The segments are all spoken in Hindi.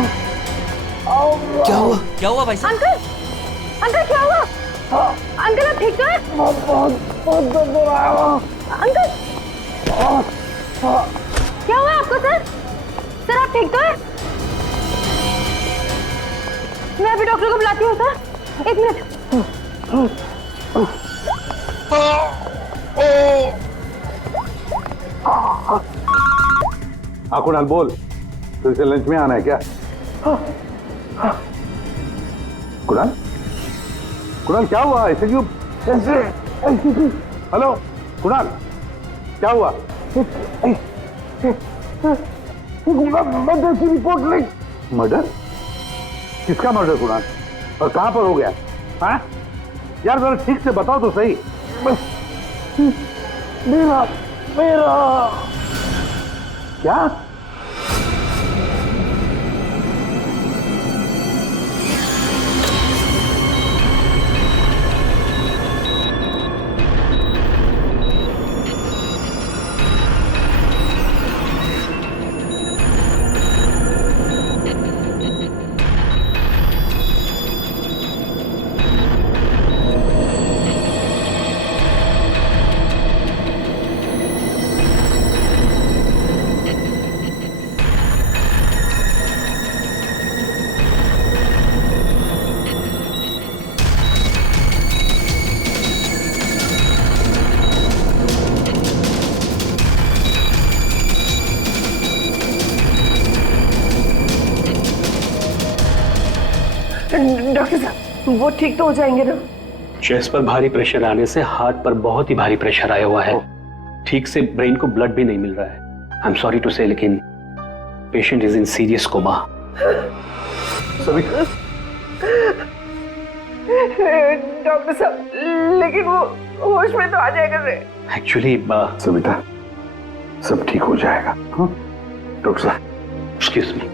क्या हुआ? क्या हुआ भाई साहब? अंकल, अंकल क्या हुआ? अंकल आप ठीक तो हैं? बहुत दर्द हो रहा है। अंकल क्या हुआ आपको सर? सर आप ठीक तो हैं? मैं अभी डॉक्टर को बुलाती हूँ सर, 1 मिनट। हाँ कुणाल बोल, फिर से लंच में आना है क्या? कुणाल, कुणाल क्या हुआ? ऐसे क्यों? हेलो कुणाल, क्या हुआ? मर्डर की रिपोर्ट लिख। मर्डर? किसका मर्डर कुणाल? और कहां पर हो गया? हाँ यार जरा ठीक से बताओ तो सही। मेरा मेरा क्या? डॉक्टर साहब वो ठीक तो हो जाएंगे ना? चेस्ट पर भारी प्रेशर आने से हार्ट पर बहुत ही भारी प्रेशर आया हुआ है। ठीक से ब्रेन को ब्लड भी नहीं मिल रहा है। I am sorry to say, लेकिन patient is in serious coma. सभी डॉक्टर साहब लेकिन वो होश में तो आ जाएगा रे। एक्चुअली सविता सब ठीक हो जाएगा। डॉक्टर साहब एक्सक्यूज मी।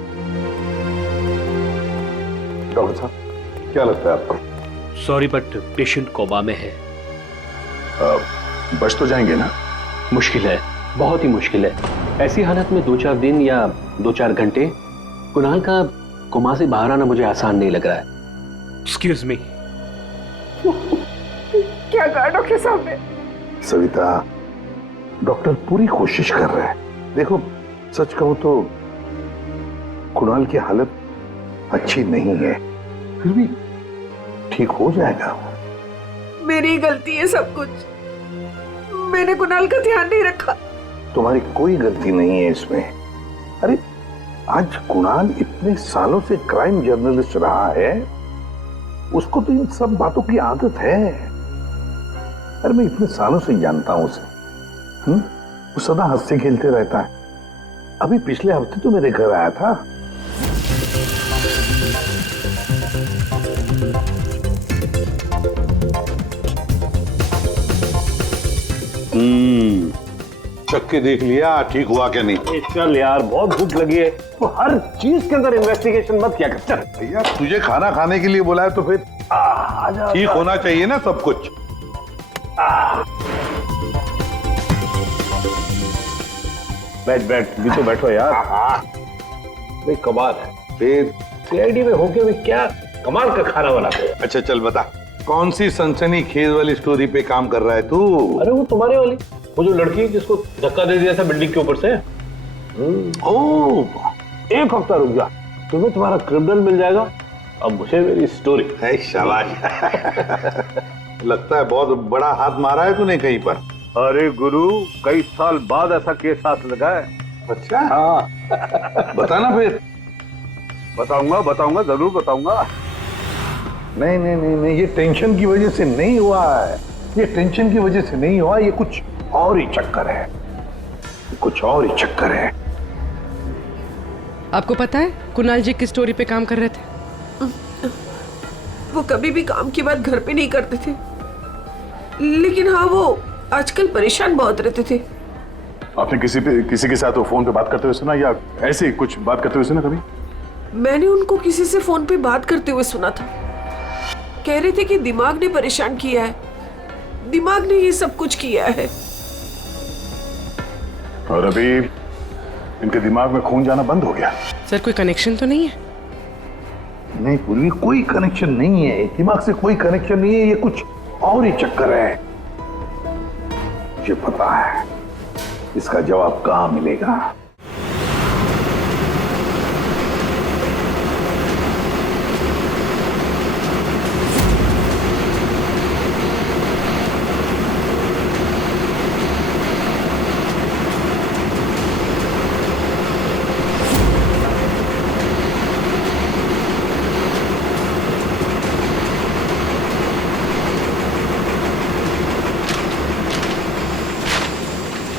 डॉक्टर साहब क्या लगता है आपको? सॉरी बट पेशेंट कोमा में है। बच तो जाएंगे ना? मुश्किल है, बहुत ही मुश्किल है। ऐसी हालत में 2-4 दिन या 2-4 घंटे कुणाल का कोमा से बाहर आना मुझे आसान नहीं लग रहा है। Excuse me. क्या कहा डॉक्टर साहब ने? सविता डॉक्टर पूरी कोशिश कर रहे हैं। देखो सच कहूं तो कुणाल की हालत अच्छी नहीं है, फिर भी ठीक हो जाएगा। मेरी गलती है सब कुछ, मैंने कुणाल का ध्यान नहीं रखा। तुम्हारी कोई गलती नहीं है इसमें। अरे आज कुणाल इतने सालों से क्राइम जर्नलिस्ट रहा है, उसको तो इन सब बातों की आदत है। अरे मैं इतने सालों से जानता हूं उसे। वो सदा हंसते खेलते रहता है। अभी पिछले हफ्ते तो मेरे घर आया था। चख के देख लिया ठीक हुआ क्या नहीं? चल यार बहुत भूख लगी है, तो हर चीज के अंदर इन्वेस्टिगेशन मत किया कर। चल भैया तुझे खाना खाने के लिए बोला है तो फिर ठीक होना चाहिए ना सब कुछ। बैठ बैठ भी तो बैठो यार। भाई कमाल है, फिर सीआईडी में होके भी क्या कमाल का खाना बनाते हो। अच्छा चल बता, कौन सी सनसनी खेज वाली स्टोरी पे काम कर रहा है तू? अरे वो तुम्हारे वाली, वो जो लड़की जिसको धक्का दे दिया था बिल्डिंग के ऊपर से। ओह 1 हफ्ता रुक जा, तुम्हें तुम्हारा क्रिमिनल मिल जाएगा, अब मुझे मेरी स्टोरी। है शाबाश। लगता है बहुत बड़ा हाथ मारा है तूने कहीं पर। अरे गुरु कई साल बाद ऐसा केस हाथ लगा है। अच्छा हाँ बताना फिर। बताऊंगा जरूर बताऊंगा। नहीं नहीं नहीं नहीं, ये टेंशन की वजह से नहीं हुआ है, ये टेंशन की वजह से नहीं हुआ, ये कुछ और ही चक्कर है, कुछ और ही चक्कर है। आपको पता है कुणाल जी किस स्टोरी पे काम कर रहे थे? वो कभी भी काम की बात घर पे नहीं करते थे, लेकिन हाँ वो आजकल परेशान बहुत रहते थे। आपने किसी के साथ वो फोन पे बात करते हुए सुना या ऐसे ही कुछ बात करते हुए सुना कभी? मैंने उनको किसी से फोन पे बात करते हुए सुना था। कह रहे थे कि दिमाग ने परेशान किया है, दिमाग ने ये सब कुछ किया है। और अभी इनके दिमाग में खून जाना बंद हो गया। सर कोई कनेक्शन तो नहीं है? नहीं पूर्वी, कोई कनेक्शन नहीं है, दिमाग से कोई कनेक्शन नहीं है, ये कुछ और ही चक्कर है। मुझे पता है इसका जवाब कहां मिलेगा।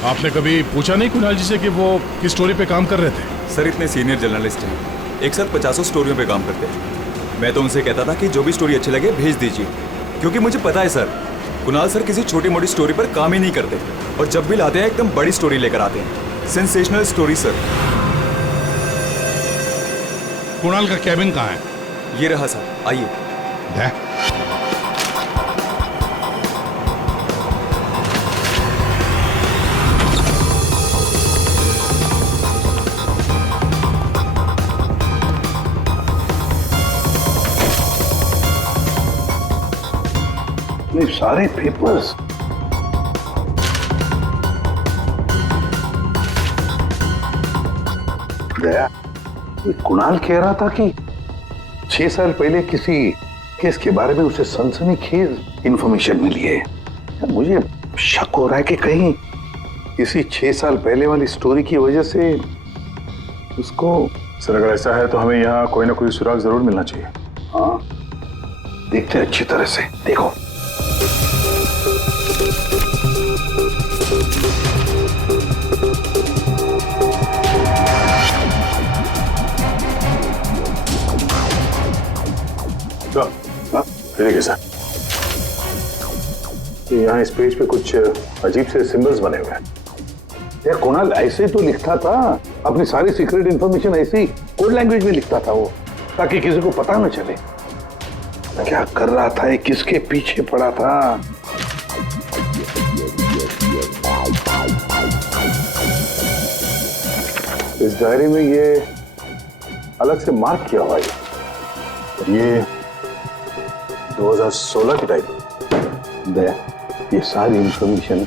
आपने कभी पूछा नहीं कुणाल जी से कि वो किस स्टोरी पे काम कर रहे थे? सर इतने सीनियर जर्नलिस्ट हैं, एक साथ 50 स्टोरियों पे काम करते हैं। मैं तो उनसे कहता था कि जो भी स्टोरी अच्छी लगे भेज दीजिए, क्योंकि मुझे पता है सर, कुणाल सर किसी छोटी मोटी स्टोरी पर काम ही नहीं करते और जब भी लाते हैं एकदम बड़ी स्टोरी लेकर आते हैं, सेंसेशनल स्टोरी सर। कुणाल का कैबिन कहाँ है? ये रहा सर, आइए। दे। सारे पेपर्स दया, ये कुणाल कह रहा था कि 6 साल पहले किसी केस के बारे में उसे सनसनीखेज इंफॉर्मेशन मिली है। मुझे शक हो रहा है कि कहीं इसी 6 साल पहले वाली स्टोरी की वजह से उसको। सर अगर ऐसा है तो हमें यहाँ कोई ना कोई सुराग जरूर मिलना चाहिए। हाँ, देखते हैं अच्छी तरह से। देखो ठीक है सर, यहाँ इस पेज पे कुछ अजीब से सिंबल्स बने हुए हैं। यार कुणाल ऐसे तो लिखता था, अपनी सारी सीक्रेट इंफॉर्मेशन ऐसे ही कोड लैंग्वेज में लिखता था वो, ताकि किसी को पता न चले क्या कर रहा था, ये किसके पीछे पड़ा था। इस डायरी में ये अलग से मार्क किया हुआ है, ये 2016 की डायरी। दया, ये सारी इंफॉर्मेशन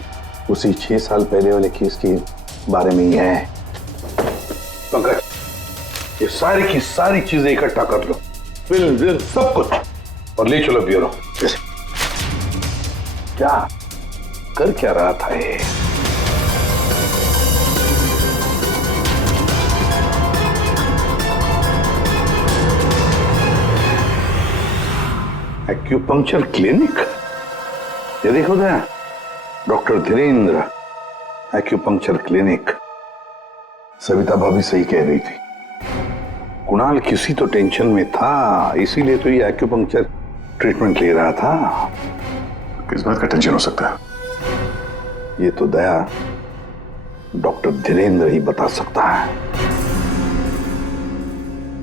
उसी 6 साल पहले वाले केस के बारे में ही है। पंकज, ये सारी की सारी चीजें इकट्ठा कर लो, फिल्म सब कुछ, और ले चलो ब्यूरो। क्या कर क्या रहा था ये? एक्यूपंक्चर क्लिनिक, ये देखो ना, doctor Dhirendra acupuncture clinic. Savita भाभी सही कह रही थी, कुणाल किसी तो टेंशन में था, इसीलिए तो ये एक्यूपंक्चर ट्रीटमेंट ले रहा था। किस बात का टेंशन हो सकता है? ये तो दया डॉक्टर धीरेन्द्र ही बता सकता है।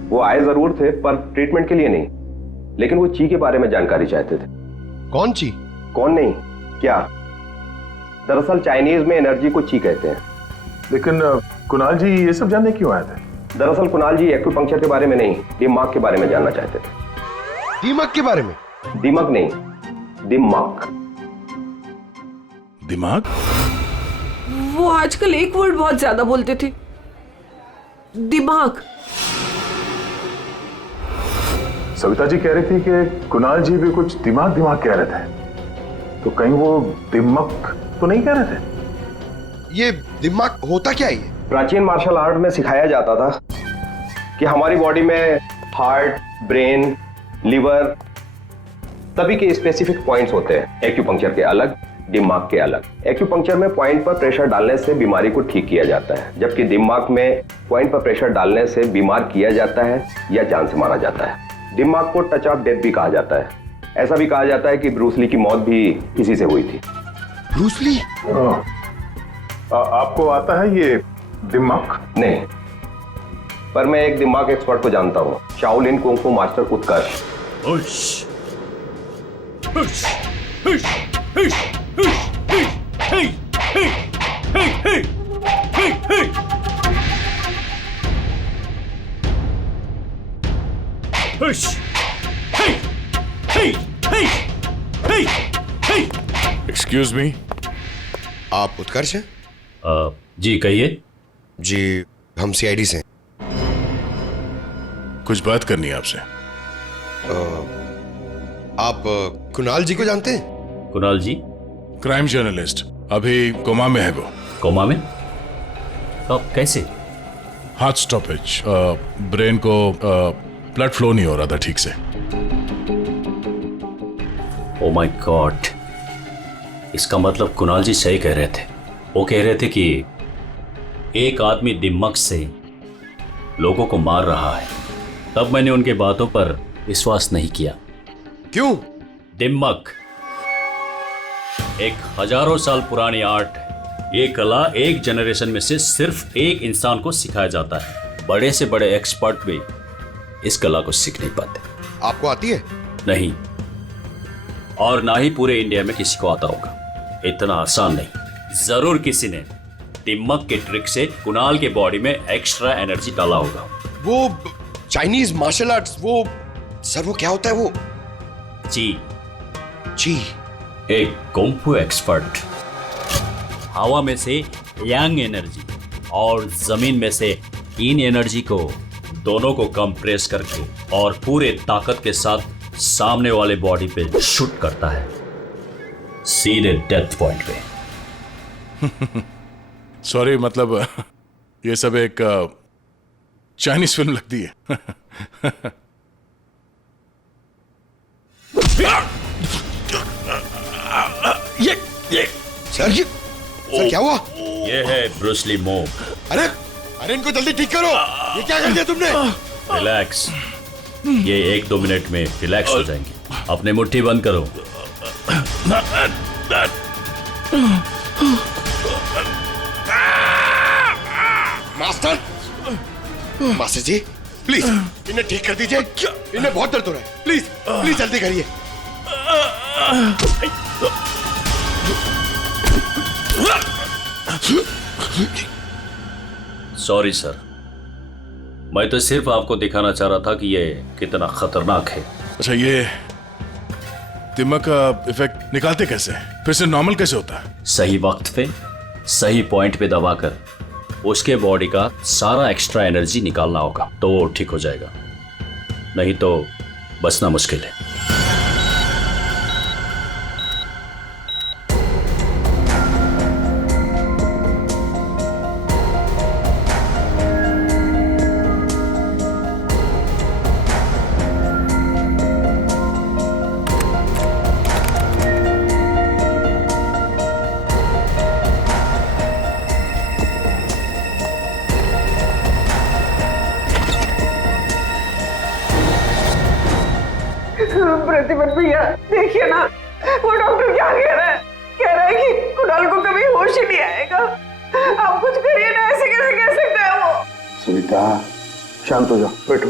वो आए जरूर थे पर ट्रीटमेंट के लिए नहीं, लेकिन वो ची के बारे में जानकारी चाहते थे। कौन ची? कौन नहीं, क्या? दरअसल चाइनीज में एनर्जी को ची कहते हैं। लेकिन कुणाल जी ये सब जानने क्यों आए थे? दरअसल कुणाल जी एक्यूपंक्चर के बारे में नहीं, दिमाग के बारे में जानना चाहते थे। दिमाग के बारे में? दिमाग नहीं, दिमाग। दिमाग? वो आजकल एक वर्ड बहुत ज्यादा बोलते थे, दिमाग। सविता जी कह रही थी कि कुणाल जी भी कुछ दिमाग दिमाग कह रहे थे, तो कहीं वो दिमाग तो नहीं कह रहे थे? ये दिमाग होता क्या है? प्राचीन मार्शल आर्ट में सिखाया जाता था कि हमारी बॉडी में हार्ट, ब्रेन, लिवर सभी के स्पेसिफिक पॉइंट्स होते हैं। एक्यूपंक्चर के अलग, दिमाग के अलग। एक्यूपंक्चर में पॉइंट पर प्रेशर डालने से बीमारी को ठीक किया जाता है, जबकि दिमाग में पॉइंट पर प्रेशर डालने से बीमार किया जाता है या जान से मारा जाता है। दिमाग को टच ऑफ डेथ भी कहा जाता है। ऐसा भी कहा जाता है कि ब्रूस ली की मौत भी इसी से हुई थी। Bruce Lee? आपको आता है ये दिमाग? नहीं, पर मैं एक दिमाग एक्सपर्ट को जानता हूँ, शाओलिन कुंग फू मास्टर उत्कर्ष। एक्सक्यूज मी, आप उत्कर्ष हैं? जी कहिए। जी, हम सीआईडी से हैं। कुछ बात करनी है आपसे। आप कुणाल जी को जानते हैं? कुणाल जी? क्राइम जर्नलिस्ट, अभी कोमा में है वो। कोमा में? कब, कैसे? हार्ट स्टॉपेज, ब्रेन को ब्लड फ्लो नहीं हो रहा था ठीक से। ओ माय गॉड, इसका मतलब कुणाल जी सही कह रहे थे। वो कह रहे थे कि एक आदमी दिमाग से लोगों को मार रहा है। तब मैंने उनके बातों पर विश्वास नहीं किया। क्यों? दिमाग एक हजारों साल पुरानी आर्ट है। ये कला एक जनरेशन में से सिर्फ एक इंसान को सिखाया जाता है। बड़े से बड़े एक्सपर्ट भी इस कला को सीख नहीं पाते। आपको आती है? नहीं, और ना ही पूरे इंडिया में किसी को आता होगा। इतना आसान नहीं। जरूर किसी ने दिमाग के ट्रिक से कुणाल के बॉडी में एक्स्ट्रा एनर्जी डाला होगा। वो चाइनीज मार्शल आर्ट्स, वो सर वो क्या होता है वो? जी, जी। एक कुंफू एक्सपर्ट हवा में से यांग एनर्जी और जमीन में से इन एनर्जी को दोनों को कंप्रेस करके और पूरे ताकत के साथ सामने वाले बॉडी पे शूट करता है, सीधे डेथ पॉइंट पे। सॉरी, मतलब ये सब एक चाइनीज फिल्म लगती है। सर क्या हुआ? ये है ब्रूस ली मूव। अरे इनको जल्दी ठीक करो। ये क्या कर दिया तुमने? रिलैक्स, ये 1-2 मिनट में रिलैक्स हो जाएंगे। अपने मुट्ठी बंद करो। मास्टर जी, प्लीज इन्हें ठीक कर दीजिए। इन्हें बहुत दर्द हो रहा है। प्लीज प्लीज जल्दी करिए। सॉरी सर, मैं तो सिर्फ आपको दिखाना चाह रहा था कि ये कितना खतरनाक है। अच्छा, ये दिमाग का इफेक्ट निकालते कैसे? फिर से नॉर्मल कैसे होता है? सही वक्त पे सही पॉइंट पे दबाकर उसके बॉडी का सारा एक्स्ट्रा एनर्जी निकालना होगा, तो वो ठीक हो जाएगा। नहीं तो बचना मुश्किल है। प्रतिपन भैया, देखिए ना, वो डॉक्टर क्या कह रहा है? कह रहा है कि कुणाल को कभी होश ही नहीं आएगा। आप कुछ करिए ना, ऐसे कैसे कह सकता है वो? सविता, शांत हो जाओ। बैठो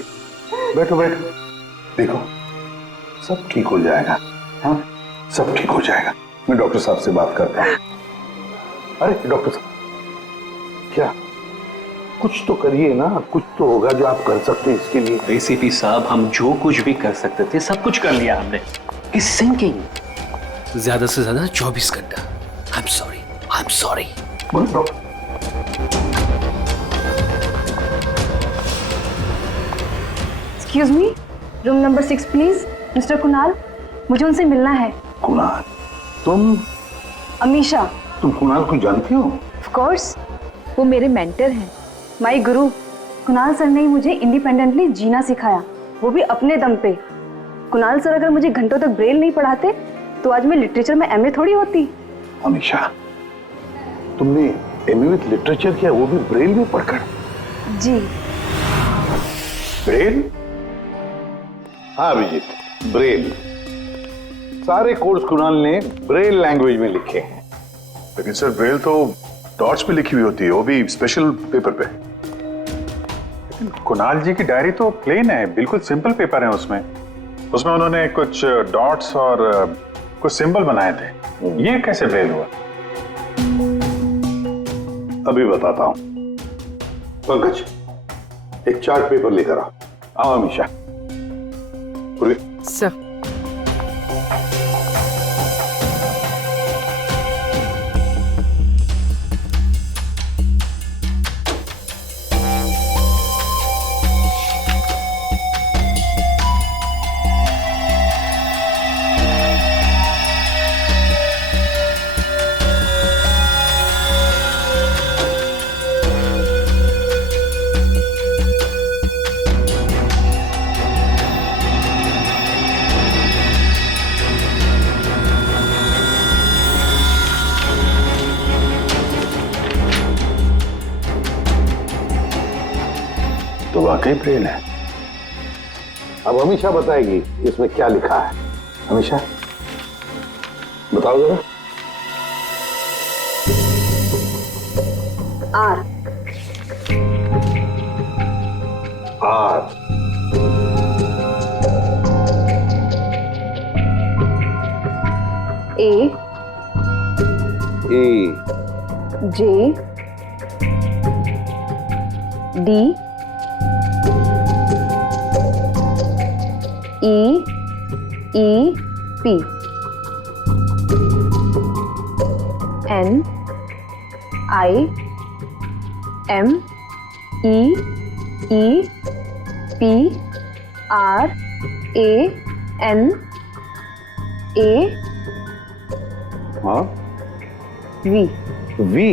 बैठो बैठो। देखो, सब ठीक हो जाएगा। हाँ, सब ठीक हो जाएगा। मैं डॉक्टर साहब से बात करता हूँ। अरे डॉक्टर साहब, क्या कुछ तो करिए ना। कुछ तो होगा जो आप कर सकते हैं इसके लिए। एसीपी साहब, हम जो कुछ भी कर सकते थे सब कुछ कर लिया हमने। इस सिंकिंग ज्यादा से ज्यादा 24 घंटा। I am sorry. Excuse me, room number 6 please. Mister Kunal, मुझे उनसे मिलना है। कुणाल? तुम? अमीशा। तुम कुणाल को जानती हो? ऑफ कोर्स, वो मेरे मेंटर हैं, माय गुरु। कुणाल सर ने मुझे इंडिपेंडेंटली जीना सिखाया, वो भी अपने दम पे। कुणाल सर अगर मुझे घंटों तक ब्रेल नहीं पढ़ाते तो आज मैं लिटरेचर में एमए थोड़ी होती। अमीशा, तुमने एमए विद लिटरेचर किया, वो भी ब्रेल में पढ़कर? जी। ब्रेल? हाँ अभिजीत, ब्रेल। सारे कोर्स कुणाल ने ब्रेल लैंग्वेज में लिखे हैं। लेकिन सर, ब्रेल तो डॉट्स पे लिखी हुई होती है, वो भी स्पेशल पेपर पे। लेकिन कुणाल जी की डायरी तो प्लेन है, बिल्कुल सिंपल पेपर है। उसमें उन्होंने कुछ डॉट्स और कुछ सिंबल बनाए थे। ये कैसे ब्रेल हुआ? अभी बताता हूं। पंकज, एक चार्ट पेपर लेकर आओ। अमीशा, सर तो वाकई ब्रेन है। अब हमेशा बताएगी इसमें क्या लिखा है। हमेशा बताओ जरा। R R A A J D E P N I M E P R A N A हाँ वी वी।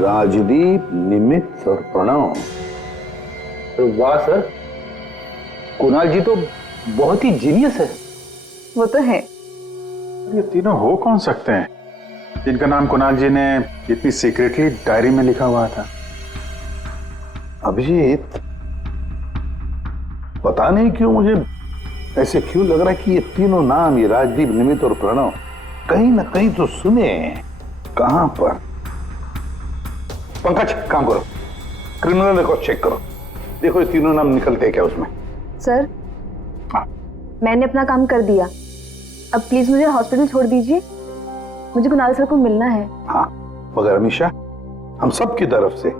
राजदीप, निमित्त और प्रणव। वाह सर, कुणाल जी तो बहुत ही जीनियस है। वो तो है। ये तीनों हो कौन सकते हैं जिनका नाम कुणाल जी ने इतनी सीक्रेटली डायरी में लिखा हुआ था? अभिजीत, पता नहीं क्यों मुझे ऐसे क्यों लग रहा है कि ये तीनों नाम, ये राजदीप, निमित्त और प्रणव, कहीं ना कहीं तो सुने हैं। कहां पर? पंकज, काम करो, क्रिमिनल रिकॉर्ड चेक करो, देखो ये तीनों नाम निकलते हैं क्या उसमें। सर, मैंने अपना काम कर दिया, अब प्लीज मुझे हॉस्पिटल छोड़ दीजिए, मुझे कुणाल सर को मिलना है। हाँ, मगर अमीशा, हम सब की तरफ से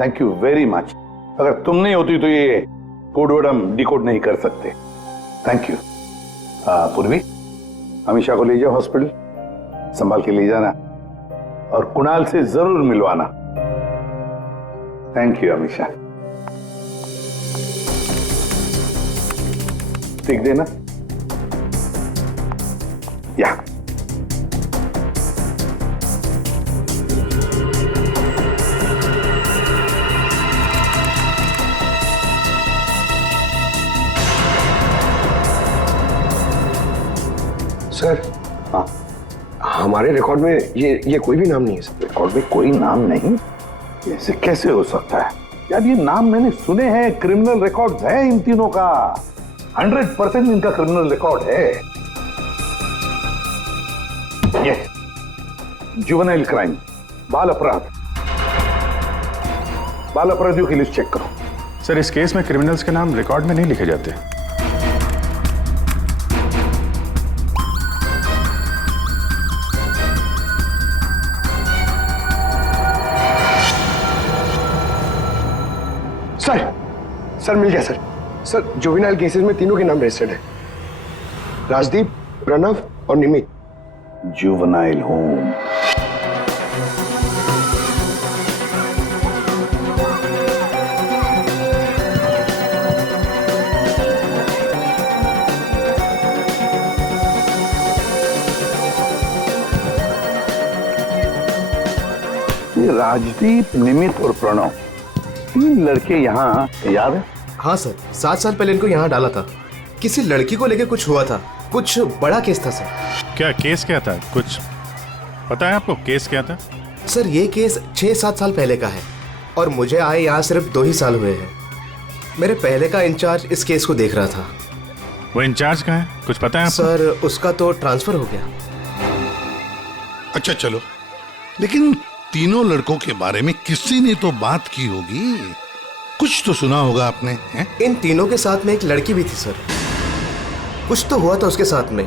थैंक यू वेरी मच। अगर तुम नहीं होती तो ये कोड वर्ड हम डिकोड नहीं कर सकते। Thank you. पूर्वी, अमीशा को ले जाओ हॉस्पिटल, संभाल के ले जाना और कुणाल से जरूर मिलवाना। Thank you Amisha. ठीक देना या। सर, हाँ, हमारे रिकॉर्ड में ये कोई भी नाम नहीं है सर। रिकॉर्ड में कोई नाम नहीं? ऐसे कैसे हो सकता है यार? ये नाम मैंने सुने हैं, क्रिमिनल रिकॉर्ड्स है इन तीनों का, 100% इनका क्रिमिनल रिकॉर्ड है। ये जुवेनाइल क्राइम, बाल अपराध, बाल अपराधियों की लिस्ट चेक करो। सर, इस केस में क्रिमिनल्स के नाम रिकॉर्ड में नहीं लिखे जाते। सर मिल गया सर। सर, जुवेनाइल केसेस में तीनों के नाम रजिस्टर्ड है, राजदीप, प्रणव और निमित। Juvenile home. ये राजदीप, निमित और प्रणव, तीन लड़के यहाँ, याद है? हाँ सर, 7 साल पहले इनको यहाँ डाला था। किसी लड़की को लेके कुछ हुआ था, कुछ बड़ा केस था सर। क्या केस क्या था? कुछ पता है आपको केस क्या था? सर, ये केस 6-7 साल पहले का है और मुझे आए यहाँ सिर्फ 2 ही साल हुए हैं। मेरे पहले का इंचार्ज इस केस को देख रहा था। वो इंचार्ज कहाँ है, कुछ पता है आपको? सर, उसका तो ट्रांसफर हो गया। अच्छा चलो, लेकिन तीनों लड़कों के बारे में किसी ने तो बात की होगी, कुछ तो सुना होगा आपने, हैं? इन तीनों के साथ में एक लड़की भी थी सर, कुछ तो हुआ था उसके साथ में।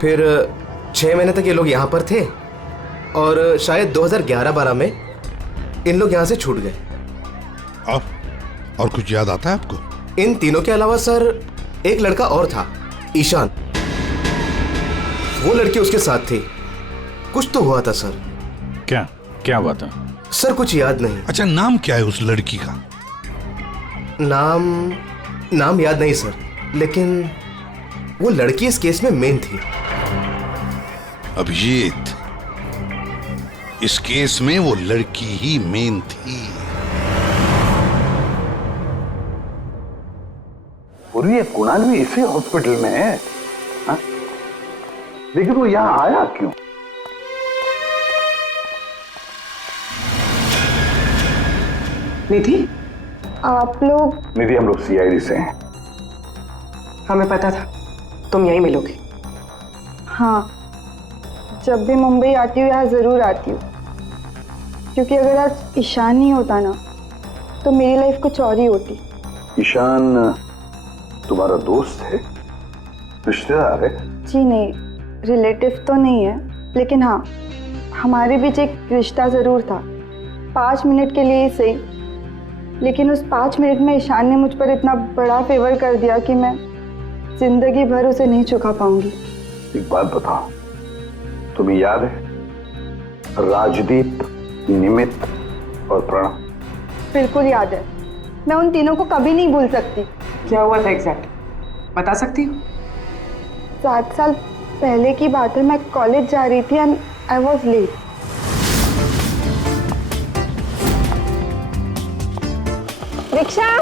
फिर 6 महीने तक ये लोग यहाँ पर थे और शायद 2011-12 में इन लोग यहाँ से छूट गए। और कुछ याद आता है आपको? इन तीनों के अलावा सर एक लड़का और था, ईशान। वो लड़की उसके साथ थी। कुछ तो हुआ था सर। क्या क्या हुआ था? सर कुछ याद नहीं। अच्छा, नाम क्या है उस लड़की का? नाम याद नहीं सर, लेकिन वो लड़की इस केस में मेन थी। अभिजीत, इस केस में वो लड़की ही मेन थी। और ये कुणाल भी इसी हॉस्पिटल में है, हा? लेकिन वो यहां आया क्यों? निधि, आप लोग? निधि, हम लोग सीआईडी से हैं। हमें पता था तुम यहीं मिलोगे। हाँ, जब भी मुंबई आती हूँ यहाँ ज़रूर आती हूँ, क्योंकि अगर आज ईशान नहीं होता ना तो मेरी लाइफ कुछ और ही होती। ईशान तुम्हारा दोस्त है, रिश्तेदार है? जी नहीं, रिलेटिव तो नहीं है, लेकिन हाँ हमारे बीच एक रिश्ता ज़रूर था, 5 मिनट के लिए ही सही। लेकिन उस 5 मिनट में ईशान ने मुझ पर इतना बड़ा फेवर कर दिया कि मैं जिंदगी भर उसे नहीं चुका पाऊंगी। एक बात बताओ, तुम्हें याद है राजदीप, निमित और प्रणव? बिल्कुल याद है, मैं उन तीनों को कभी नहीं भूल सकती। क्या हुआ था एग्जैक्ट बता सकती हो? 7 साल पहले की बात है, मैं कॉलेज जा रही थी and I was late. Rickshaw!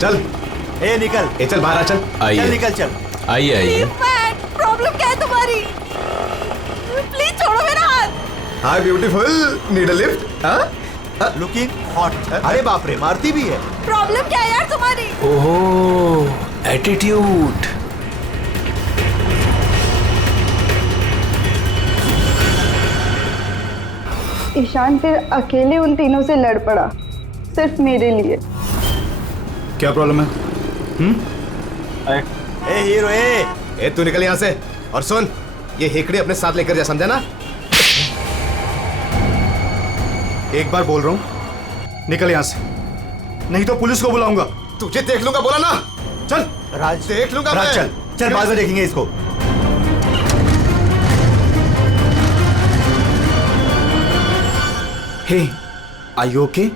चल निकल। चल बाहर आ, चल। चल निकल, चल। आइए। प्रॉब्लम क्या है तुम्हारी? प्लीज छोड़ो मेरा हाथ। Hi beautiful, need a lift? हाँ? Looking hot. अरे बाप रे, मारती भी है। प्रॉब्लम क्या है यार तुम्हारी? ओहो, एटीट्यूड। ईशान फिर अकेले उन तीनों से लड़ पड़ा, सिर्फ मेरे लिए। क्या प्रॉब्लम है? ए हीरो, तू निकल यहाँ से। और सुन, ये हेकड़ी अपने साथ लेकर जा, समझा ना? एक बार बोल रहा हूँ, निकल यहाँ से, नहीं तो पुलिस को बुलाऊंगा। तुझे देख लूंगा, बोला ना? चल राज, देख लूंगा राज, मैं। चल चल, बाद में देखेंगे इसको। Hey, are you okay?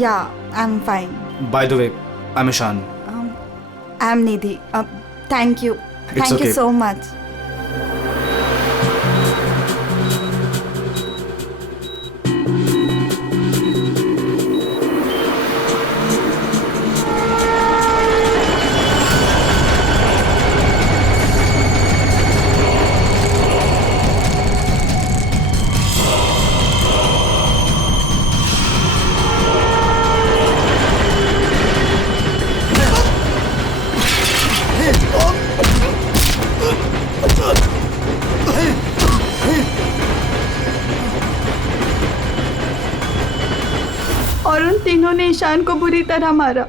Yeah, I am fine. By the way, I am Ishaan. I am Nidhi. Thank you okay. So much. और उन तीनों ने ईशान को बुरी तरह मारा,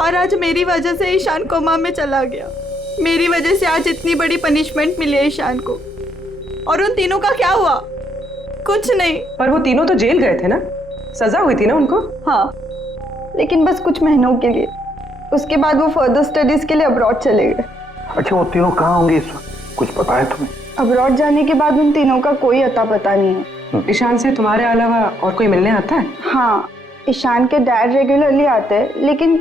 और आज मेरी वजह से ईशान कोमा में चला गया। मेरी वजह से आज इतनी बड़ी पनिशमेंट मिली है ईशान को। और उन तीनों का क्या हुआ? कुछ नहीं। पर वो तीनों तो जेल गए थे ना, सजा हुई थी ना उनको? हाँ, लेकिन बस कुछ महीनों के लिए। उसके बाद वो फर्दर स्टडीज के लिए अब्रॉड चले गए। अच्छा, वो तीनों कहाँ होंगे इस वक्त? कुछ पता है तुम्हें? अब्रॉड जाने के बाद उन तीनों का कोई अता पता नहीं है। ईशान से तुम्हारे अलावा और कोई मिलने आता है? हाँ, ईशान के डैड रेगुलरली आते हैं, लेकिन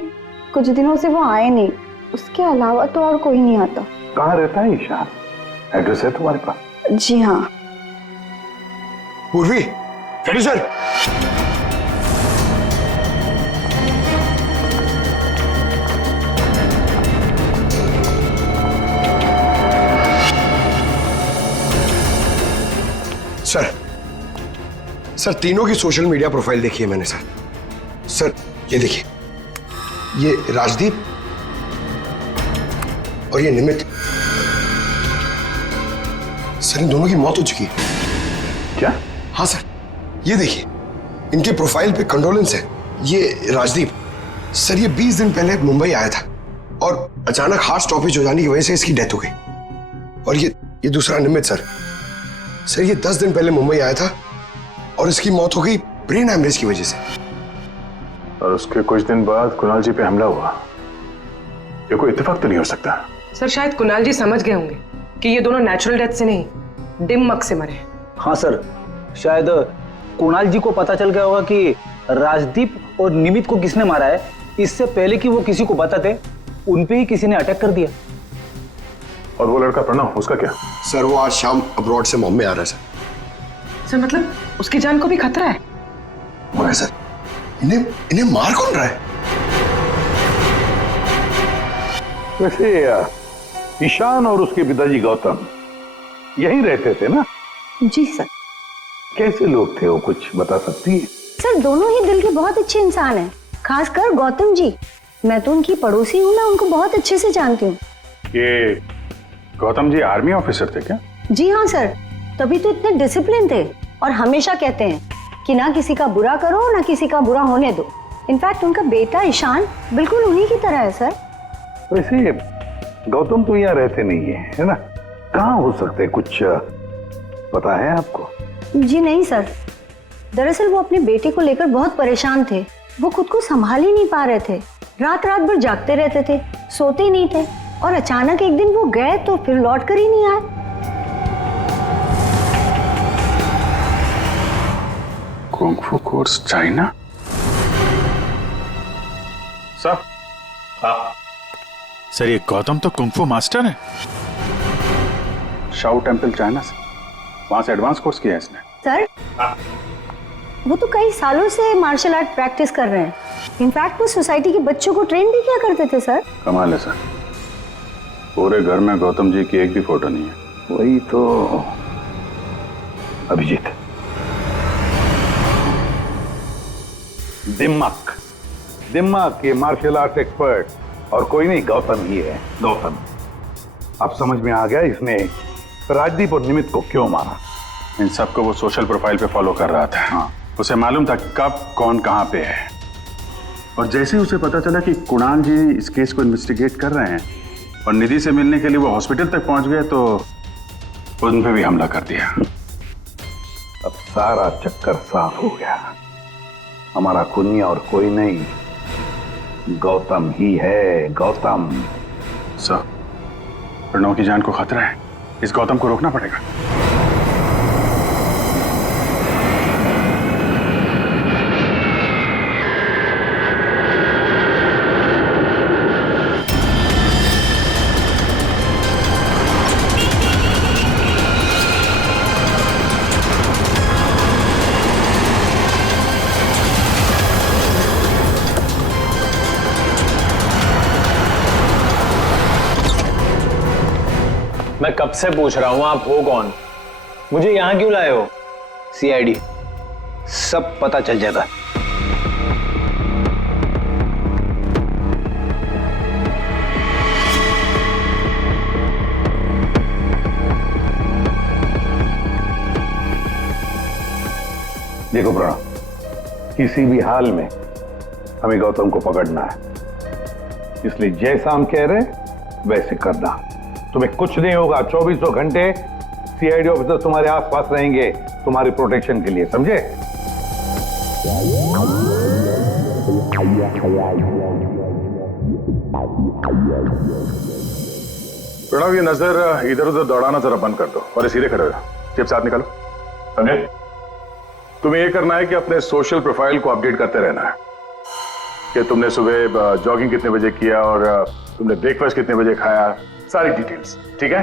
कुछ दिनों से वो आए नहीं। उसके अलावा तो और कोई नहीं आता। कहाँ रहता है ईशान? एड्रेस है तुम्हारे पास? जी हाँ। पूर्वी, सर। सर तीनों की सोशल मीडिया प्रोफाइल देखी है मैंने सर। सर ये देखिए, ये राजदीप और ये निमित, सर इन दोनों की मौत हो चुकी है। क्या? हाँ सर, ये देखिए इनके प्रोफाइल पे कंडोलेंस है। ये राजदीप सर ये 20 दिन पहले मुंबई आया था और अचानक हार्ट स्टॉपेज हो जाने की वजह से इसकी डेथ हो गई। और ये दूसरा निमित सर ये 10 दिन पहले मुंबई आया था और इसकी मौत हो गई ब्रेन हैमरेज की वजह से। और उसके कुछ दिन बाद कुणाल जी पे हमला हुआ। ये कोई इत्तेफाक तो नहीं हो सकता। सर शायद कुणाल जी समझ गए होंगे कि ये दोनों नेचुरल डेथ से नहीं दिमक से मरे। हाँ सर, शायद कुणाल जी को पता चल गया होगा कि राजदीप और निमित को किसने मारा है। इससे पहले कि वो किसी को बताते, उनपे ही किसी ने अटैक कर दिया। और वो लड़का प्रणव, उसका क्या? सर वो आज शाम अब्रॉड से बॉम्बे आ रहा है सर मतलब उसकी जान को भी खतरा है। मगर सर इन्हें मार कौन रहा है? वैसे ईशान और उसके पिताजी गौतम यहीं रहते थे ना? जी सर। कैसे लोग थे वो, कुछ बता सकती है? सर दोनों ही दिल के बहुत अच्छे इंसान हैं, खासकर गौतम जी। मैं तो उनकी पड़ोसी हूँ, मैं उनको बहुत अच्छे से जानती हूँ। ये गौतम जी आर्मी ऑफिसर थे क्या? जी हाँ सर, तभी तो इतने डिसिप्लिन थे और हमेशा कहते हैं कि ना किसी का बुरा करो ना किसी का बुरा होने दो। इनफैक्ट उनका बेटा ईशान बिल्कुल उन्हीं की तरह है सर। वैसे गौतम तो यहाँ रहते नहीं है ना? कहाँ हो सकते, कुछ पता है आपको? जी नहीं सर, दरअसल वो अपने बेटे को लेकर बहुत परेशान थे। वो खुद को संभाल ही नहीं पा रहे थे, रात रात भर जागते रहते थे, सोते नहीं थे। और अचानक एक दिन वो गए तो फिर लौट कर ही नहीं आए। कुंग फू कोर्स चाइना? सर सर ये गौतम तो कुंग फू मास्टर है। शाओ टेम्पल चाइना से, वहां से एडवांस कोर्स किया है इसने। सर वो तो कई सालों से मार्शल आर्ट प्रैक्टिस कर रहे हैं। इनफैक्ट वो सोसाइटी के बच्चों को ट्रेन भी किया करते थे सर। कमाल है सर, पूरे घर में गौतम जी की एक भी फोटो नहीं है। वही तो। अभिजीत, दिमाग के मार्शल आर्ट एक्सपर्ट और कोई नहीं, गौतम ही है। गौतम, अब समझ में आ गया इसने राजदीप और निमित को क्यों मारा। इन सबको वो सोशल प्रोफाइल पे फॉलो कर रहा था। हाँ। उसे मालूम था कब कौन कहां पे है। और जैसे ही उसे पता चला कि कुणाल जी इस केस को इन्वेस्टिगेट कर रहे हैं और निधि से मिलने के लिए वो हॉस्पिटल तक पहुंच गए, तो उन पे भी हमला कर दिया। अब सारा चक्कर साफ हो गया। हमारा कुनिया और कोई नहीं, गौतम ही है। गौतम। सर, प्रणव की जान को खतरा है, इस गौतम को रोकना पड़ेगा। मैं कब से पूछ रहा हूं आप हो कौन, मुझे यहां क्यों लाए हो? सीआईडी, सब पता चल जाएगा। देखो प्रणव, किसी भी हाल में हमें गौतम को पकड़ना है, इसलिए जैसा हम कह रहे हैं वैसे करना। तुम्हें कुछ नहीं होगा, 24 घंटे सीआईडी ऑफिसर तुम्हारे आसपास रहेंगे तुम्हारी प्रोटेक्शन के लिए, समझे? प्रणव, ये नजर इधर उधर दौड़ाना जरा बंद कर दो और ये सीधे खड़े हो जाओ। जेब से हाथ निकालो, समझे? तुम्हें ये करना है कि अपने सोशल प्रोफाइल को अपडेट करते रहना है कि तुमने सुबह जॉगिंग कितने बजे किया और तुमने ब्रेकफास्ट कितने बजे खाया, सारी डिटेल्स, ठीक है?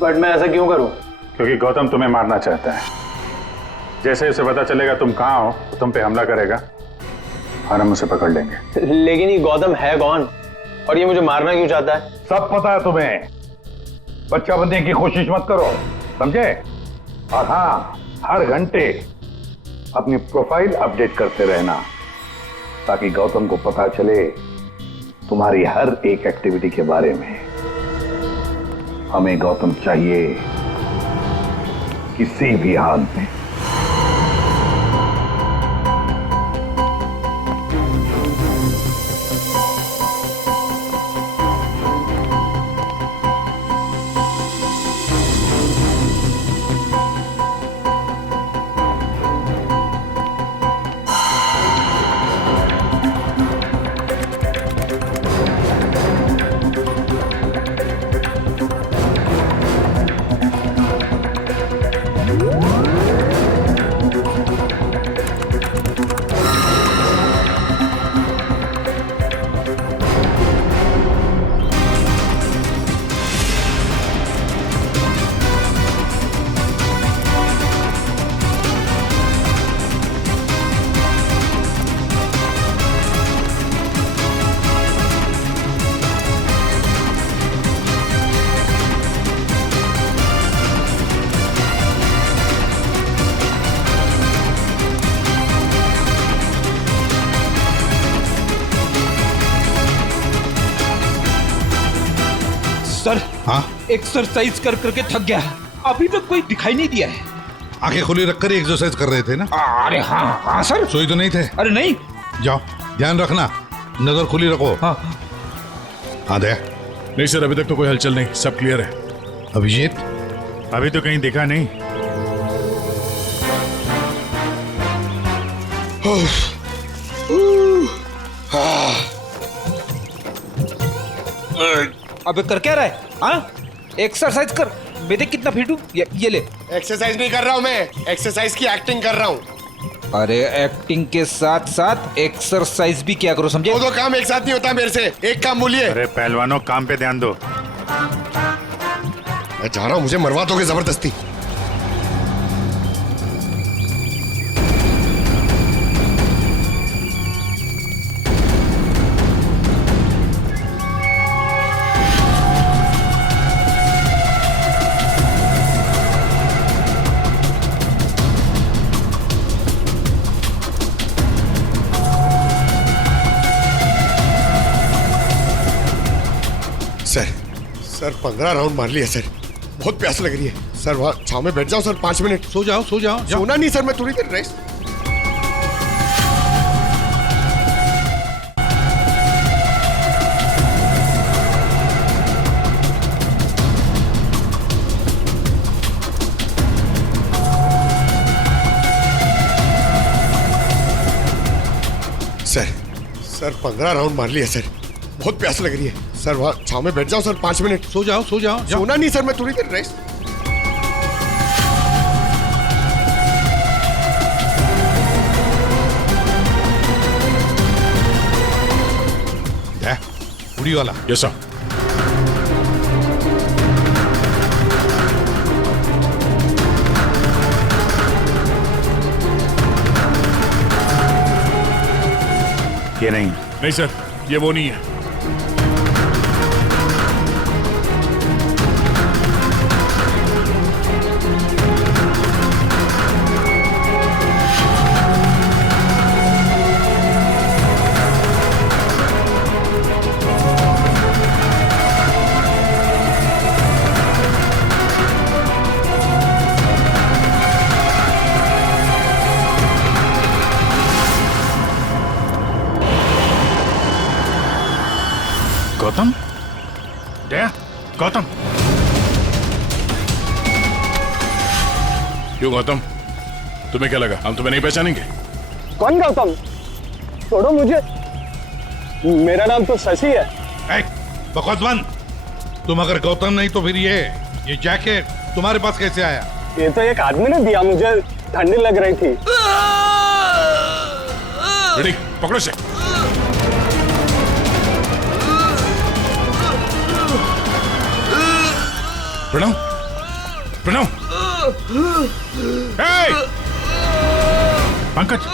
बट मैं ऐसा क्यों करूं? क्योंकि गौतम तुम्हें मारना चाहता है। जैसे उसे पता चलेगा तुम कहां हो तो तुम पे हमला करेगा और हम उसे पकड़ लेंगे। लेकिन ये गौतम है कौन और ये मुझे मारना क्यों चाहता है? सब पता है तुम्हें, बच्चा बनने की कोशिश मत करो, समझे? और हाँ, हर घंटे अपनी प्रोफाइल अपडेट करते रहना, ताकि गौतम को पता चले तुम्हारी हर एक एक्टिविटी के बारे में। हमें गौतम चाहिए किसी भी हाल में। सर हाँ एक्सरसाइज कर करके थक गया, अभी तक कोई दिखाई नहीं दिया है। आंखें खुली रखकर ही एक्सरसाइज कर रहे थे ना? अरे हाँ हाँ सर। सोई तो नहीं थे? अरे नहीं। जाओ ध्यान रखना, नजर खुली रखो। हाँ हाँ दया। नहीं सर, अभी तक तो कोई हलचल नहीं, सब क्लियर है। अभिजीत? अभी तो कहीं दिखा नहीं। अबे कर क्या रहा है? हाँ एक्सरसाइज कर, मैं देख कितना फिट हूँ। ये ले। एक्सरसाइज नहीं कर रहा हूँ मैं, एक्सरसाइज की एक्टिंग कर रहा हूँ। अरे एक्टिंग के साथ साथ एक्सरसाइज भी क्या करो, समझे? दो काम एक साथ नहीं होता मेरे से, एक काम बोलिए। अरे पहलवानों, काम पे ध्यान दो। मैं जा रहा हूँ, मुझे मरवा दोगे जबरदस्ती। सर 15 राउंड मार लिया सर, बहुत प्यास लग रही है सर। वहाँ छाव में बैठ जाओ सर, 5 मिनट। सो जाओ सो जाओ। सोना नहीं सर, मैं थोड़ी देर रेस्ट। सर 15 राउंड मार लिया सर, बहुत प्यास लग रही है सर। वहाँ छाव में बैठ जाओ सर, 5 मिनट। सो जाओ सो जाओ। सोना नहीं सर, मैं थोड़ी देर रेस्ट। उड़ी वाला। Yes sir. ये नहीं। नहीं सर, ये वो नहीं है। गौतम? दया? गौतम? क्यों गौतम, तुम्हें क्या लगा हम तुम्हें नहीं पहचानेंगे? कौन गौतम? छोड़ो मुझे, मेरा नाम तो शशि है। बकवास बंद। तुम अगर गौतम नहीं तो फिर ये जैकेट तुम्हारे पास कैसे आया? ये तो एक आदमी ने दिया मुझे, ठंडी लग रही थी। रेडी, पकड़ो से। प्रणव, प्रणव, पंकज,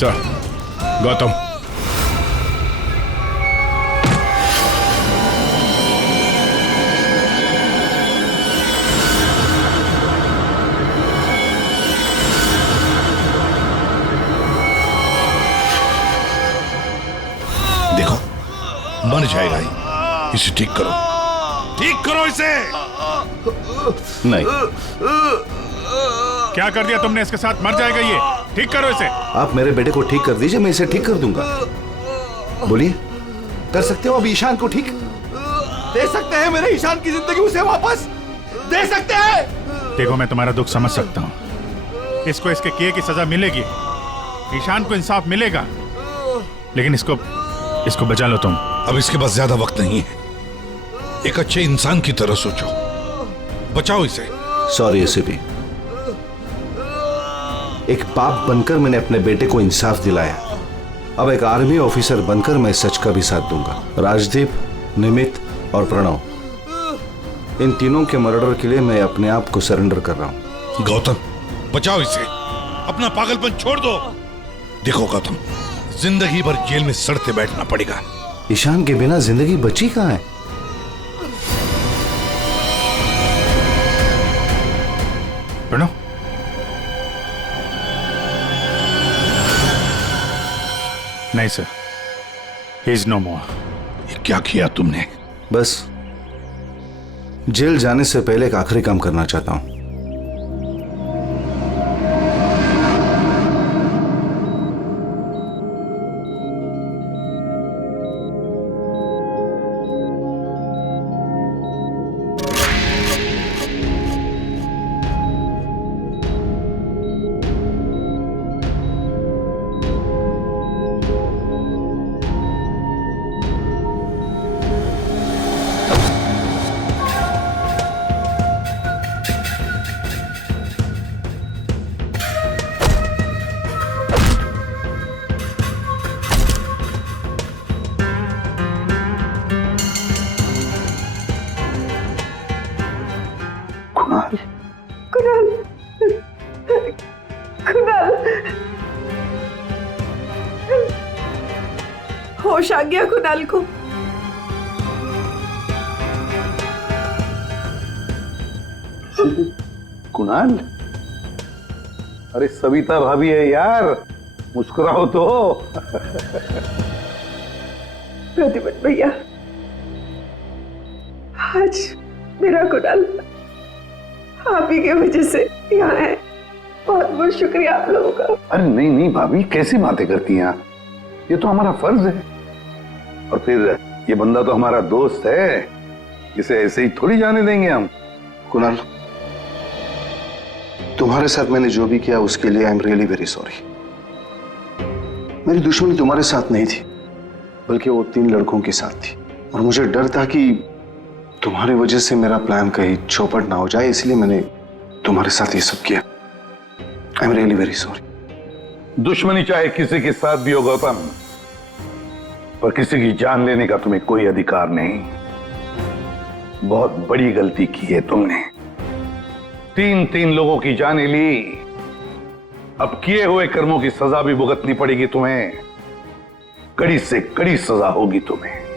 सर, गौतम। देखो, मर जाएगा ही। इसे ठीक करो, ठीक करो इसे। नहीं, क्या कर दिया तुमने इसके साथ? मर जाएगा ये, ठीक करो इसे। आप मेरे बेटे को ठीक कर दीजिए, मैं इसे ठीक कर दूंगा। बोलिए, कर सकते हो अब ईशान को ठीक? दे सकते हैं मेरे ईशान की जिंदगी उसे वापस दे सकते हैं। देखो, मैं तुम्हारा दुख समझ सकता हूँ। इसको इसके किए की सजा मिलेगी, ईशान को इंसाफ मिलेगा, लेकिन इसको बचा लो तुम। अब इसके पास ज्यादा वक्त नहीं है। एक अच्छे इंसान की तरह सोचो, बचाओ इसे। सॉरी एसीपी, एक बाप बनकर मैंने अपने बेटे को इंसाफ दिलाया, अब एक आर्मी ऑफिसर बनकर मैं सच का भी साथ दूंगा। राजदीप, निमित और प्रणव, इन तीनों के मर्डर के लिए मैं अपने आप को सरेंडर कर रहा हूं। गौतम, बचाओ इसे, अपना पागलपन छोड़ दो। देखो गौतम, जिंदगी भर जेल में सड़ते बैठना पड़ेगा। ईशान के बिना जिंदगी बची कहां है? प्रणव, नहीं सर, ही इज नो मोर। ये क्या किया तुमने? बस जेल जाने से पहले एक आखिरी काम करना चाहता हूं। होश आ गया कुणाल को। कुणाल, अरे सविता भाभी है यार, मुस्कुराओ तो। प्रतिपत भैया, आज मेरा कुणाल आप ही की वजह से यहाँ है। बहुत बहुत शुक्रिया आप लोगों का। अरे नहीं नहीं भाभी, कैसी बातें करती हैं आप? ये तो हमारा फर्ज है। और फिर ये बंदा तो हमारा दोस्त है, इसे ऐसे ही थोड़ी जाने देंगे हम। कुणाल, तुम्हारे साथ मैंने जो भी किया उसके लिए I am really very sorry. मेरी दुश्मनी तुम्हारे साथ नहीं थी, बल्कि वो 3 लड़कों के साथ थी, और मुझे डर था कि तुम्हारी वजह से मेरा प्लान कहीं चौपट ना हो जाए, इसलिए मैंने तुम्हारे साथ ये सब किया। I am really very sorry. दुश्मनी चाहे किसी के साथ भी हो गौतम, पर किसी की जान लेने का तुम्हें कोई अधिकार नहीं। बहुत बड़ी गलती की है तुमने। 3 लोगों की जानें ली, अब किए हुए कर्मों की सजा भी भुगतनी पड़ेगी तुम्हें। कड़ी से कड़ी सजा होगी तुम्हें।